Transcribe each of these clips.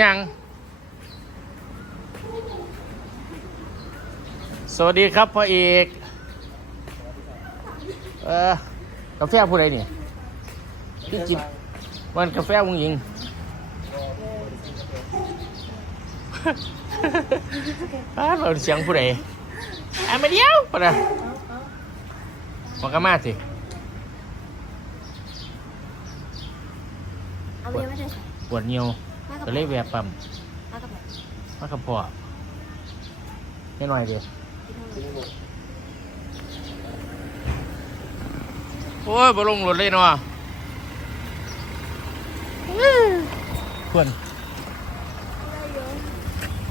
ยังสวัสดีครับพ่อเอกเออกาแฟผู้ใดนี่พี่จิบวันกาแฟมึงยิง ป้าเราเสียงผู้ใดอะมาเดียวปะนะมันก็มาสิเอาเมียไม่ได้ใส่ปวดเงียวมา กก็ระเลเป๋ายแวะปั๊มมากระเป๋ามากับพ่อให้หน่อยเดียวโอ้ยบ่ลงรถเลยเนาะควร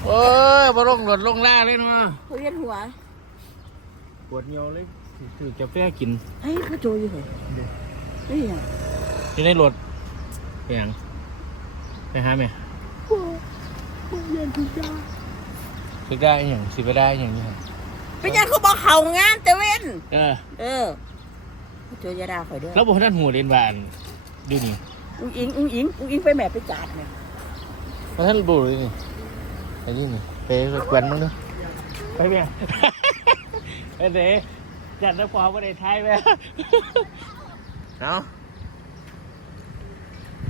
โอ้ยบ่ลงรถลงล่าเลยเนาะเขาเวียนหัว ปวดเงียวเลยถือกาแฟกินเฮ้ยเขาโจอยู่เหรอนี่อะอยู่ในรถไปยัง ไปหาแม่เวียนทุกอย่างไปได้อหย่างสิไปได้อหย่างนี้ครับเป็นยังเขาบอกเขางานแต่เว้นเออ เออเขาโจยาดาข่อยเด้อแล้วบอกท่านหัวเรียนบานดูนี่อุ้งอิงอุ้งอิงอุ้งอิงไปแม่ไปจัดเนี่ยเพราะท่านบูเลยนี่ไอ้นี่นี่ไปกวนมั้งเนอะไปเมียไปเด๋จัดน้ำปลาไปในไทยไปเนาะ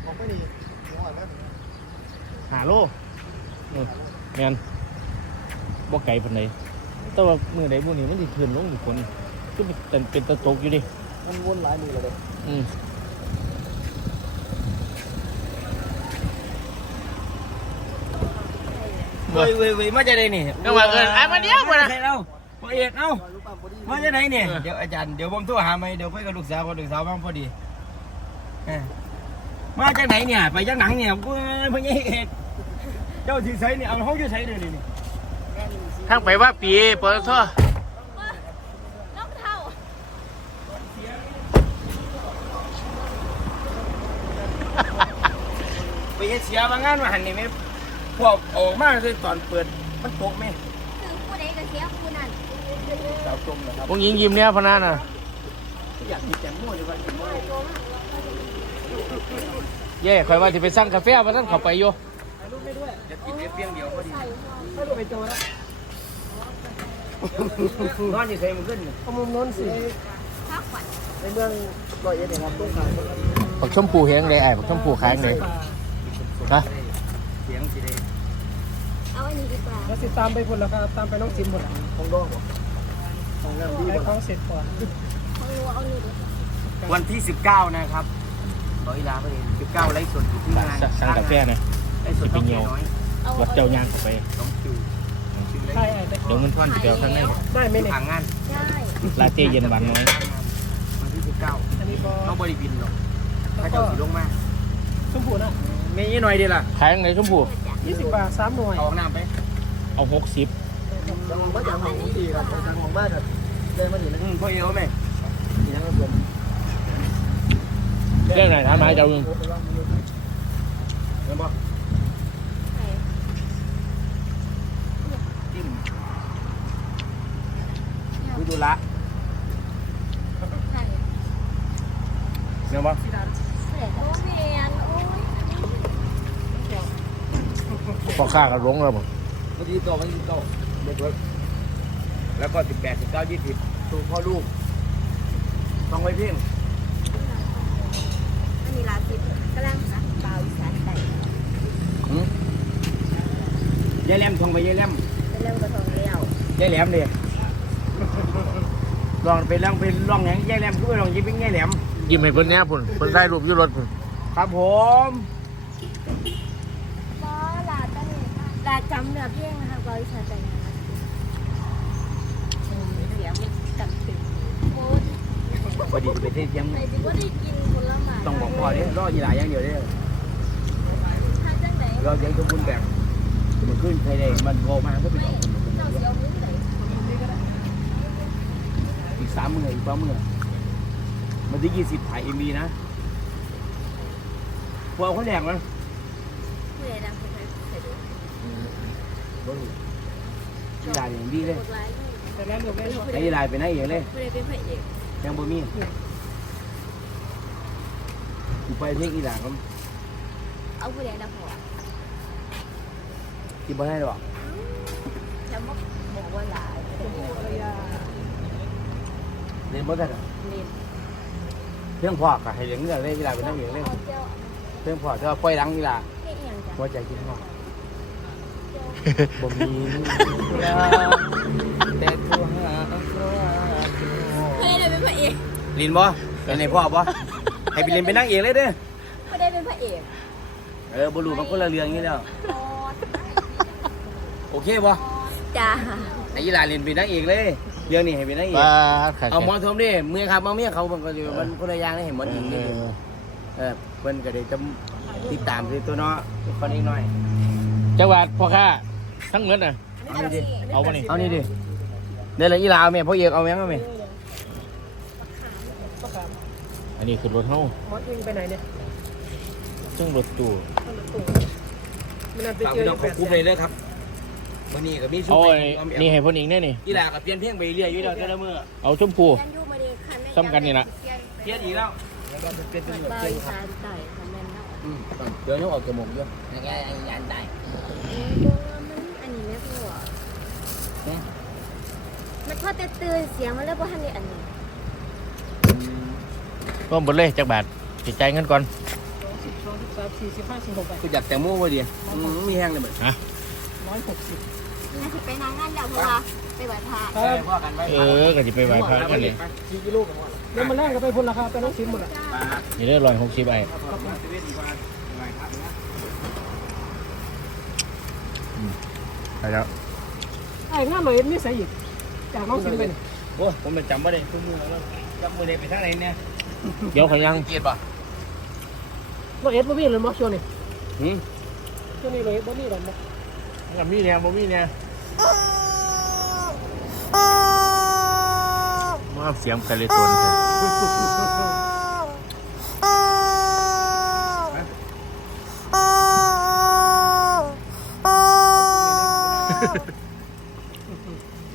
ออกไปนี่หัวแล้ว หาโลเออแมนบ่ไก่ปานใดแต่ว่ามือใดมือนี้มันสิคืนลงอีกคนก็เป็นเป็นตะตกอยู่ดิมันวนหลายมือเลยอืมเว้ยเว้ยเว้ยมาจะได้นี่จังหวะเกินไอ้มาเดียวมานะใช่เราพ่อเอกเอ้ารู้ป่ะพอดีมาจะไหนเนี่ยเออเดี๋ยวอาจารย์เดี๋ยวผมโทรหาไหมเดี๋ยวคุยกับลูกสาวกับลูกสาวบ้างพอดีเออมาจากไหนเนี่ย ไปจากหนังเนี่ยกูพ่อเอก เจ้าที่ใช้เนี่ยเอาเขาอยู่ใช้เลยนี่ทางไปว่าปีปตทน้องเท่าไปเฮ็ดเสียบางงานมาหันนี่ไหมพวกออกมาเลยตอนเปิดมันตกไหมคือผู้ใดก็เสียผู้นั้นสาวจมนะครับพวกยิงยิ้มเนี่ยพะนันน่ะอยากมีแจมมั่วเลยว่าแจมมั่วเย่คอยว่าจะไปสั่งกาแฟมาท่านเขาไปอยู่ จะกินได้เพียงเดียวพอดีไปโจแล้วนอนอยู่ใส่มันขึ้นนี่ขมุมน้นสิข้าวขวัญในเมืองร้อยเอ็ดเองครับต้องการผักชมพูเห็นไงไอ้ผักชมพูขายไงฮะเสียงสิได้เอาอันนี้ดีกว่าแล้วสิตามไปพุ่นแล้วครับตามไปน้องซิมหมดของดองบ่ของงามดีของเสร็จก่อนของรู้เอานี่ดีกว่าวันที่ 19 นะครับบอกอีลาไปเอง19ไลฟ์สดอยู่ที่งานสั่งกาแฟนะ ไลฟ์สดต้องน้อยเอาวัดเจ้ายางเข้าไปต้องคิวต้องคิวไลใช่ฟ์ไอ้เดี๋ยวเงินท่อนจะไปเอาข้างในได้ไหมเนี่ยทางงานได้ลาเต้เย็นหวานน้อยวันที่19อันนี้พอเขาบริบินหรอกแล้ถ้าวก็เจ้าสิลงมาชมพูนะไม่ยี่หน่อยดีล่ะขายยังไงชมพู20บาท3หน่วยเอาน้ำไปเอาหกสิบจังหวะจังหวะของดีครับจังหวะมากครับเลยมาถึงนะอืมพ่อเอ๋ไหมยังครับผมเรื่องไหนทำมาเจ้าลุงเห็นบ่ ใส่ จิ้ม วิดุละใส่เห็นบ่ใส่โอ้เมียนโอ้ยพอข้าก็ลงแล้วมั้งวันที่โตวันที่โตเด็กเวิร์กแล้วก็18 19 20ตัวพ่อลูกต้องไว้เพียงอันนี้ลาสิบกำลังสั่งเบาอีสานใส่ยายแหลมทองไปยายแหลมเป็นเรื่องกระทงเลี้ยวยายแหลมเด้ ลองไปลองไปลองหยังยายแหลมก็ไปลองยิบเป็นยายแหลมยิ้มให้เพิ่นเนี้ยพุ่นเพิ่นได้รูปอยู่รถพุ่นครับผมก็ลาตั้งลาจำเนื้อเพลงนะคะเบาอีสานใส่เสียงมันกันตึงโอ้ยพอดีไปเที่ยงไหนสิว่าได้กินผลไม้ต้องบอกพ่อเด้รอยีหลายอย่างเดียวเด้ทางจังไหน เราเลี้ยงสมบูรณ์แบบมันขึ้นใครได้มันโผล่มาก็เป็นของคนเจ้าเสียวมือไหนอีก สามมืออีกสองมือมันที่ยี่สิบถ่ายเอ็มบีนะพวกเขาแดงมั้ยเพื่อดังไปใส่ดูยีหลายอย่างดีเลยกดไลค์แต่แล้วหนูไม่รู้ไอ้ยีหลายไปไหนเองเลยเพื่อเป็นพระเอกยังบ่มีกูไปเทคอีหลาครับเอาผู้ใดนะพ่อกินบ่ได้หรอกจะบอกบอกว่าหลายชมพู่อารยา เรียนบ่ได้หรอกเล่นเรื่องพ่อก็ให้เลี้ยงเรื่องเล่นกีฬาเป็นนักเรียนเล่นเอาเจ้าเรื่องพ่อจะปล่อยหลังกีฬาเฮ็ดอิหยังจ้ะหัวใจกินพ่อเจ้าบ่มีแต่ตัวหาตัวเฮ้ยได้เป็นพระเอกลินบ่เป็นในพ่อบ่ให้ไปเรียนเป็นนางเอกเลยเด้อไม่ได้เป็นพระเอกเออบ่รู้มันคนละเรื่องนี่แล้วอ๋อโอเคบ่จ้าไอ้ยีหลาเรียนเป็นนางเอกเลย เรื่องนี้ให้เป็นนางเอกป้าขาดเอาหมอทมดิเมื่อครับมาเมียเขามันก็อยู่มันคนละอย่างได้เห็นหมดเออีกนี่อเออเพิ่นก็ได้จะติดตามสิตัวเนาะคนนี้หน่อย จังหวัดพ่อค้าทั้งเงินน่ะ เอานี่ดิเอามานี่เอานี่ดิเดี๋ยวเลยอีหลาเอาแม่พ่อเอกเอาแม่เอาแม่ก็ขามอันนี้คือรถเฮาหมอยิงไปไหนเนี่ยซึ่งรถตู้มันน่าไปฝากเจอพี่น้องขอบคุณเลยเด้อครับ วันนี้ก็มีชุดเอาไปไอ้เอาแม่นี่ให้เพ่นอีกแน่นี่อีหลากับเปลี่ยนเพลงไปเรื่อยอยู่แล้วแต่ละมื้อเอาชมพูยันอยู่มาดีคันซ้ำกันนี่ล่ะ เปลี่ยนอีกแล้วแล้วก็เปลี่ยนเป็นแบบเบาเพลงอีครับสานใต้คอมเมนต์เนาะอืมเดี๋ยวยังออกจมูกอยู่ยังไงยันใต้เออบ่มันอันนี้ไม่พอเนี่ยมันพอแต่ตื่นเสียงมันเลยบ่ทันได้อันนี้ก็หมดเลยจักบาทจิตใจายเงินก่อนสิบสองสิบสามสี่สิบห้าสิบหกไปกูอยากแต่งโม่บ่ดีอืมมีแห้งเลยเหมือนฮะร้อยหกสิบ น่าสิไปนางงานแล้วเพราะว่าไปไหว้พระคไปรับพ่อกันไว้เออก็จะไปไหว้พระกันเลยสี่กิโลกันว่าเดี๋ยวมาแล่งกันไปพุ่นราคาไปน้องซิมหมดอะปลานี่ได้ร้อยหกสิบไอ้ครับผมเซเว่นดีกว่าหน่อยครับนะไปแล้วไอ้งานหน่อยมีใส่อีกจากน้องซิมไปนี่โอ้ผมจำไม่ได้ทุกมือแล้วจำมือได้ไปทางไหนเนี่ยเดี๋ยวเขายังเกียรป่ะน้องเอ็ดบ่มีเลยมั้งช่วงนี้หืมช่วงนี้เลยบ่มีหรอกมั้งกับมีเนี่ยบ่มีเนี่ย มาเสียงคาเลตนเถอะ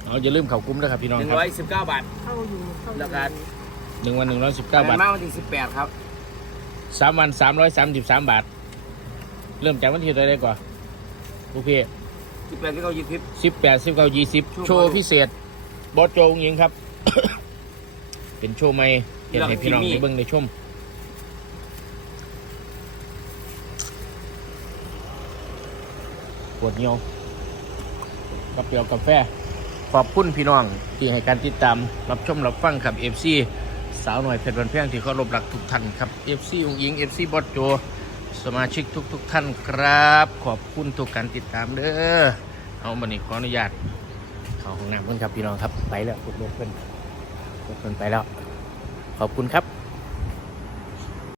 เอาอย่าลืมเข่ากลุ้มนะครับพี่น้องหนึ่งครับร้อยสิบเก้าบาทเข้าอยู่เข้าอยู่แล้วกันหนึ่งวันหนึ่งร้อยสิบเก้าบาทมาวันที่สิบแปดครับสามวันสามร้อยสามสิบสามบาท เริ่มจากวันที่เท่าไหรก่อนโอเค สิบแปดที่เขายิบทิพสิบแปดสิบเก้ายี่สิบโชว์โชว์พิเศษบอสโจงยิงครับ เป็นโชว์ใหม่เห็นให้พี่น้องเรื่องที่มีได้เบิ่งได้ชม ปวดเหนียวกับเปรียวกาแฟ ขอบคุณพี่น้อง ที่ให้การติดตาม รับชม รับฟังครับ FC สาวหน่อยเพชรวันแพงที่เคารพรักทุกท่านครับ FC องยิง FC บอสโจ สมาชิกทุกๆท่านครับ ขอบคุณทุกการติดตามเด้อเอาบันนี้ขออนุญาตเข้าห้องน้ำเพื่อนครับพี่น้องครับไปแล้วกดเพื่อนกดเพื่อนไปแล้ว ขอบคุณครับ